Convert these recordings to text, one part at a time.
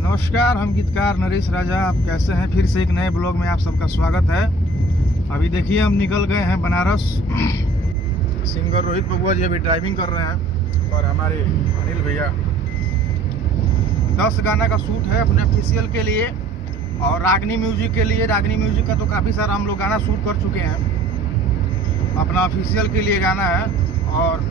नमस्कार, हम गीतकार नरेश राजा। आप कैसे हैं? फिर से एक नए ब्लॉग में आप सबका स्वागत है। अभी देखिए हम निकल गए हैं बनारस। सिंगर रोहित बबुआ जी अभी ड्राइविंग कर रहे हैं और हमारे अनिल भैया 10 गाना का शूट है अपने ऑफिशियल के लिए और रागनी म्यूजिक के लिए। रागनी म्यूजिक का तो काफ़ी सारा हम लोग गाना शूट कर चुके हैं, अपना ऑफिशियल के लिए गाना है। और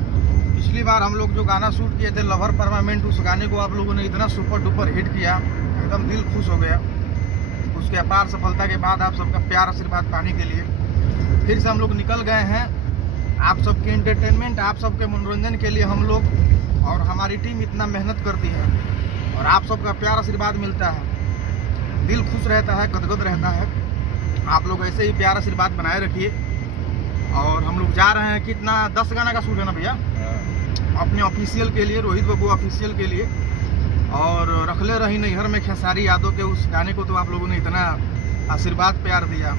पिछली बार हम लोग जो गाना शूट किए थे लवर परमानेंट, उस गाने को आप लोगों ने इतना सुपर डुपर हिट किया, एकदम दिल खुश हो गया। उसके अपार सफलता के बाद आप सबका प्यार आशीर्वाद पाने के लिए फिर से हम लोग निकल गए हैं। आप सबके एंटरटेनमेंट, आप सबके मनोरंजन के लिए हम लोग और हमारी टीम इतना मेहनत करती है और आप सबका प्यार आशीर्वाद मिलता है, दिल खुश रहता है, गदगद रहता है। आप लोग ऐसे ही प्यार आशीर्वाद बनाए रखिए। और हम लोग जा रहे हैं, कितना 10 गाना का शूट है ना भैया, अपने ऑफिशियल के लिए, रोहित बबुआ ऑफिशियल के लिए। और रखले रही नैहर में खेसारी यादव के उस गाने को तो आप लोगों ने इतना आशीर्वाद प्यार दिया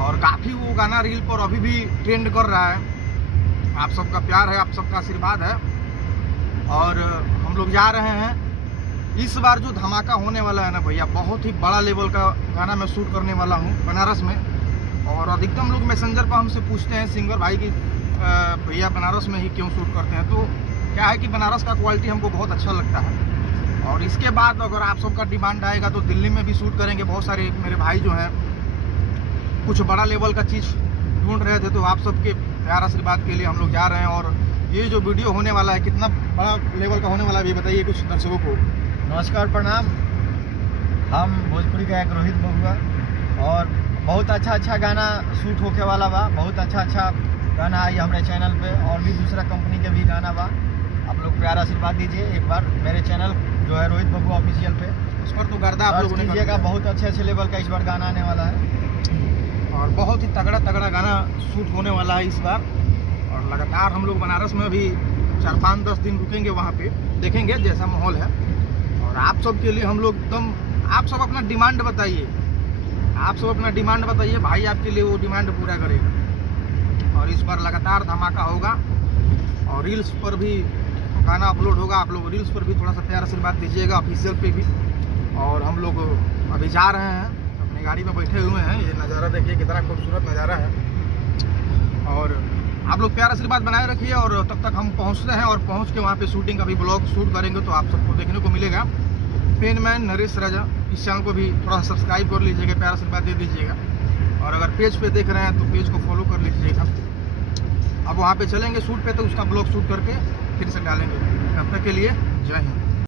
और काफ़ी वो गाना रील पर अभी भी ट्रेंड कर रहा है। आप सबका प्यार है, आप सबका आशीर्वाद है। और हम लोग जा रहे हैं, इस बार जो धमाका होने वाला है ना भैया, बहुत ही बड़ा लेवल का गाना मैं शूट करने वाला हूँ बनारस में। और अधिकतम लोग मैसेंजर पर हमसे पूछते हैं सिंगर भाई की भैया बनारस में ही क्यों शूट करते हैं। तो क्या है कि बनारस का क्वालिटी हमको बहुत अच्छा लगता है। और इसके बाद अगर आप सबका डिमांड आएगा तो दिल्ली में भी शूट करेंगे। बहुत सारे मेरे भाई जो हैं कुछ बड़ा लेवल का चीज़ ढूंढ रहे थे, तो आप सबके प्यार आशीर्वाद के लिए हम लोग जा रहे हैं। और ये जो वीडियो होने वाला है कितना बड़ा लेवल का होने वाला है ये बताइए कुछ दर्शकों को। नमस्कार, प्रणाम। हम भोजपुरी का एक रोहित बबुआ और बहुत अच्छा गाना शूट होके वाला बा। बहुत अच्छा गाना आई हमारे चैनल पे और भी दूसरा कंपनी के भी गाना बा। आप लोग प्यार आशीर्वाद दीजिए एक बार मेरे चैनल जो है रोहित बबुआ ऑफिशियल पे, उस पर तो गर्दा आप लोगों ने कीजिएगा। बहुत अच्छे लेवल का इस बार गाना आने वाला है और बहुत ही तगड़ा गाना शूट होने वाला है इस बार। और लगातार हम लोग बनारस में भी 4-5-10 दिन रुकेंगे, वहाँ पे देखेंगे जैसा माहौल है। और आप सब के लिए हम लोग एकदम, आप सब अपना डिमांड बताइए, आप सब अपना डिमांड बताइए, भाई आपके लिए वो डिमांड पूरा करेगा। और इस बार लगातार धमाका होगा और रील्स पर भी गाना अपलोड होगा। आप लोग रील्स पर भी थोड़ा सा प्यार आशीर्वाद दीजिएगा, ऑफिशियल पे भी। और हम लोग अभी जा रहे हैं, अपनी गाड़ी में बैठे हुए हैं। ये नज़ारा देखिए कितना खूबसूरत नज़ारा है। और आप लोग प्यार आशीर्वाद बनाए रखिए। और तब तक हम पहुंचते हैं और पहुंच के वहां पे शूटिंग का भी ब्लॉग शूट करेंगे, तो आप सबको देखने को मिलेगा। पेनमैन नरेश राजा, इस चैनल को भी थोड़ा सब्सक्राइब कर लीजिएगा, प्यार आशीर्वाद दे दीजिएगा। और अगर पेज पे देख रहे हैं तो पेज को फॉलो कर लीजिएगा। अब वहाँ पे चलेंगे शूट पे, तो उसका ब्लॉग शूट करके फिर से डालेंगे। तब तक के लिए जय हिंद।